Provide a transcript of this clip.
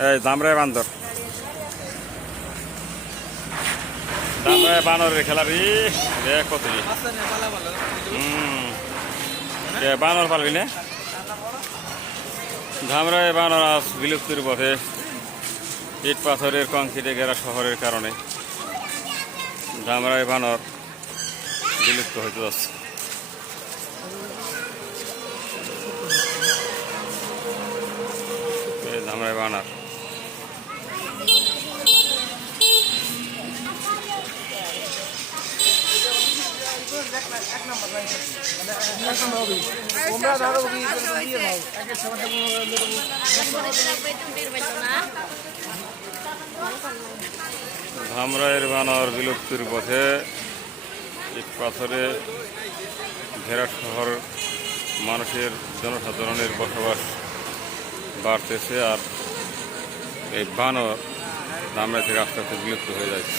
এই ধামরাই বান্দর, ধামরাই বানরের খেলাবি দেখ কত বানর পালবি না। ধামরাই বানর আজ বিলুপ্তির পথে ইট পাথরের কংক্রিটে ঘেরা শহরের কারণে ধামরাই বানর বিলুপ্ত হইতে যাচ্ছে। ধামরাই বানর ধামরাইয়ের বানর বিলুপ্তির পথে ইট পাথরে ঘেরা শহর, মানুষের জনসাধারণের বসবাস বাড়তেছে আর এই বানর ধামরাই থেকে আস্তে আস্তে বিলুপ্ত হয়ে যাচ্ছে।